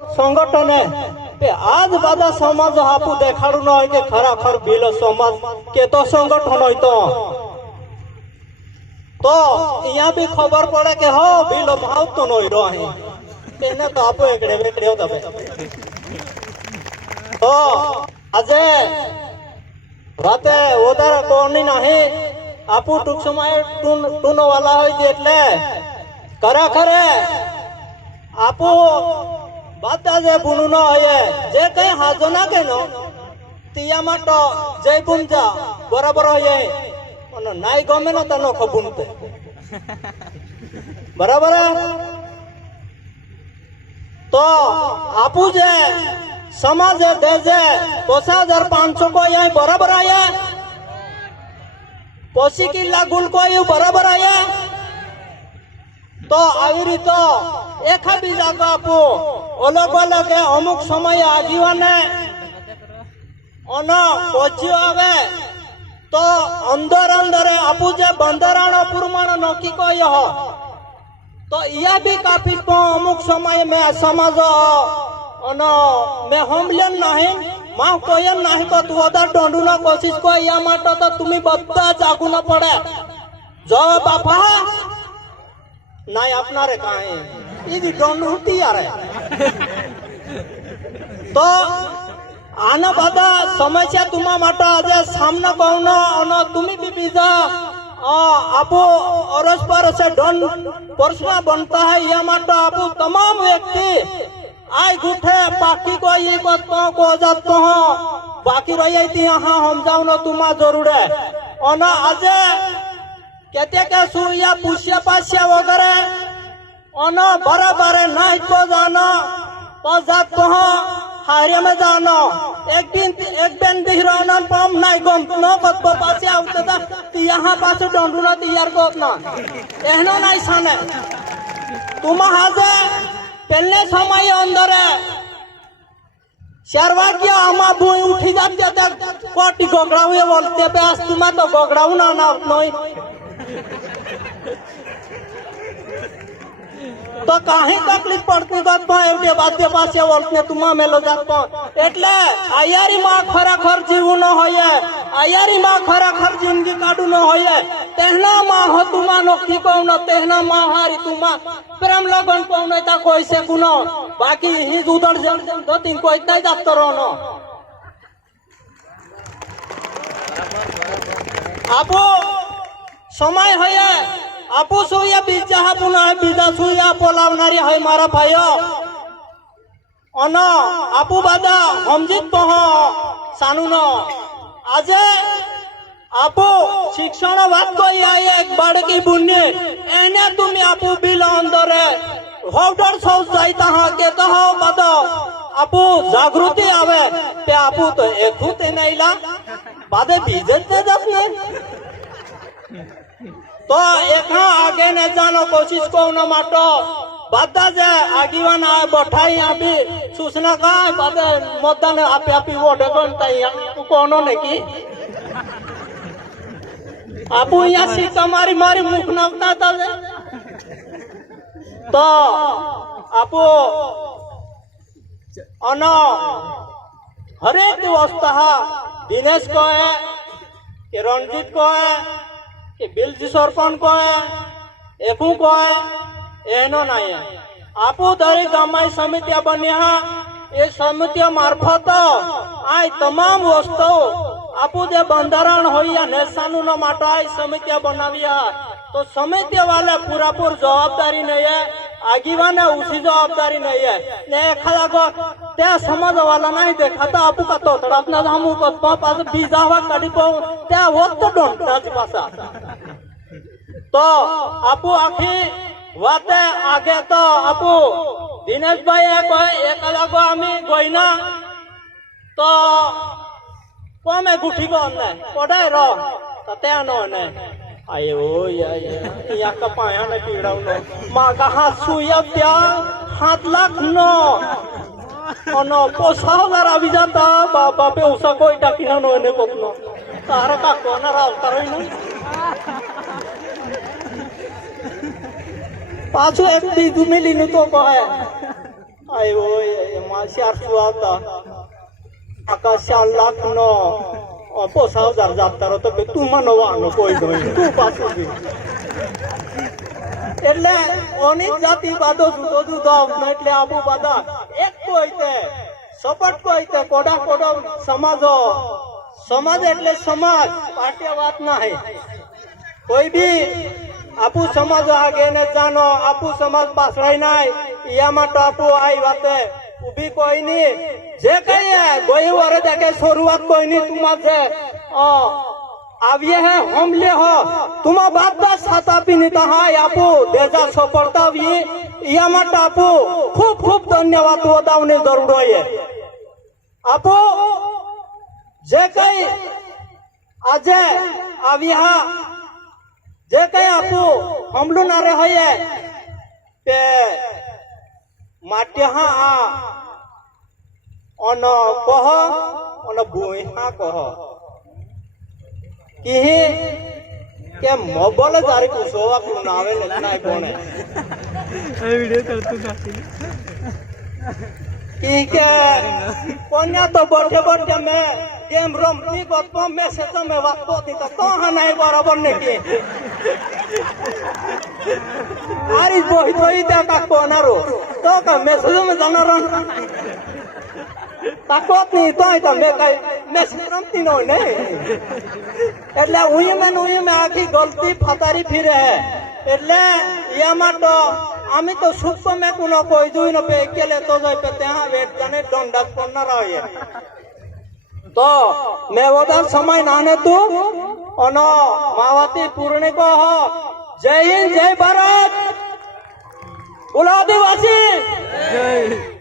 संगठन है ते आज बादा समाज आपू देखाड़ू न होय के खराखर बिल समाज के तो संगठन होय तो यहाँ भी खबर पड़े के हो बिल भाव तो नहीं रहे तेने तो आपो एकड़े बेकड़े दबे तो अजे राते उधर कोनी नहीं आपू टूक समय टून वाला होय जेटले करा खरे आपू बाता जे बुनु न होये जे कहीं हाजो ना के नो तिया माटो जय बुंजा बराबर होये ono nai gome no tano khobunte बराबर है तो आपू जे समाज देजे 5500 को यहाँ बराबर आया पोसी की लागुल को यू बराबर आया तो आई तो एक भी जागा आपू अलग अलग अमुक समय आजीवन अनो पोची आवे तो अंदर अंदर आपू जे बंदराण पुरमाण नक्की को यह तो यह भी काफी अमुक समय में समाज अनो में हमलन नहीं माँ कोयन नहीं को तू अदर डोंडू ना कोशिश को या माटो तो तुम्हें बद्दा जागू ना पड़े जो बापा नहीं अपना रे कहाँ ये डोंडू होती यार तो आना बादा समस्या तुम्हा माटा आज सामना कौन और तुम्ही भी बीजा आपो औरस पर से डन प्रश्न बनता है यह माटा आपो तमाम व्यक्ति आय गुठे बाकी को ये को जातो हो बाकी रही थी यहाँ हम जाओ ना तुम्हा जरूर है और ना आज कहते क्या सूर्या पुष्य पाश्य वगैरह और ना बराबर नहीं को जाना तो जातो हो हारे में जानो एक दिन दिहराना पम नहीं गम न बत पासे आवते था यहाँ पासे डंडूना तैयार को अपना ehno नहीं साने तुम हाजे पहले समय अंदर है शर्वाक्य आमा बुई उठी जाते थे कोटी गोगड़ाऊ ये बोलते पे आज तुम्हें तो गोगड़ाऊ ना नहीं तो कहीं तकलीफ पड़ती बात के बाते पासे बोलते तुम्हा मेलो जातो एटले आयारी माँ खराखर जीव न होये आयारी माँ खराखर जिंदगी काटू न होये तेहना माँ हो तुम्हा नोखी को न तेहना माँ हारी तुम्हा प्रेम लगन को न ता कोई से गुनो बाकी ही उधर दो तीन को इतना ही जातो रहो आपो समय होये आपू सुया बीजा पुनः बीजा सुया पोलावनारी है मारा भाइयो अनो आपू बादा हमजित तो हो सानू न आज आपू शिक्षण बात को ये एक बड़ की बुन्नी एने तुम आपू बिल अंदर होडर सोच जाता हाँ के तो हो बादा आपू जागृति आवे पे आपू तो एक होते नहीं ला बादे बीजे ते दसने तो एक आगे ने जानो कोशिश को न माटो बादा जे आगीवान आए बैठाई अभी सूचना का बादे मतदान आपे आपी वोट कौन ताई कोनो ने की आपू यहाँ सीट मारी मारी मुख नवता था तो आपू अनो हरेक व्यवस्था दिनेश को है कि रणजीत को है कि बिलजी सरपंच को है एकू को है एनो नहीं है आपू दरी गामाई समितियां बनी है ये समितियां मार्फत आई तमाम वस्तु आपू जे बंधारण हो या नेसानु न माटा आई समितियां बनाविया तो समिति वाले पूरापूर जवाबदारी नहीं है आगीवाने उसी जवाबदारी नहीं है ने एखादा को त्या समज वाला नहीं देखा था आपू का तो अपना हमू को पास बीजा हुआ कड़ी पाऊं त्या वक्त डोंट ताजी पासा तो आपू आखी वाते आगे तो आपू दिनेश भाई एक अलग आमी गोइना तो कमे गुठी को अन्ने पढ़ाई रो तो त्या नो ने आयो या का पाया ने पीड़ाऊ नो माँ का हाथ सुया त्या हाथ लाख नो ono posaw na rabi jata baba pe usa ko itaki na no ene potno tara ka ko na raw taroi no पाछो एक दी मिली नु तो को है આવ્યો એમાં 400 આવતા આકા 4 લાખનો 5000 જાપતા રહો તો કે તું મનવાનો કોઈ નહીં તું પાછું ગઈ એટલે ઓની જાતિ બાદો જુદો જુદો એટલે આબુ બાદા એક કોઈ તે સપટ કોઈ તે કોડા કોડો સમાજો સમાજ એટલે સમાજ પાર્ટી વાત નહીં કોઈ બી આપુ સમાજ આગે ને જાનો આપુ સમાજ પાછળાઈ નાય યા માટે આપુ આઈ વાતે ઉભી કોઈ ની જે કહીએ ગઈ વારે દેखे शुरुआत कोई नहीं तुम से आविए है हम ले हो तुम बात बात साता भी नहीं था आपू देजा सफलता भी या मत आपू खूब खूब धन्यवाद बताने जरूर है आपू जे कई आज आविया जे कई आपू हम लोग ना रहे पे माटे हाँ ono koho ono bui ha koho kihi ke mobile jari kusowa kunave letnai kone video kartu nahi kihi ke konya to bothe bothe me game rom ti gotpo message me watpo ti to hanai barabar ne ki ari bohi bohi da ka konaro to ka message me janaron takut ni to itu mereka mesej ramti no ne એટલે ઉઈ મે આખી ગલતી ફતારી ફિરે એટલે યામાં તો আমি তো সুপ্ত মে কোনো কই দুই ন পে কেলে তো যাই পে ત્યાં વેટ જાને દંડક કોના રહે તો મે ઓદર સમય નાને તું અનો માવતી પૂર્ણે કો હો જય હિન્દ જય ભારત બોલો આદિવાસી જય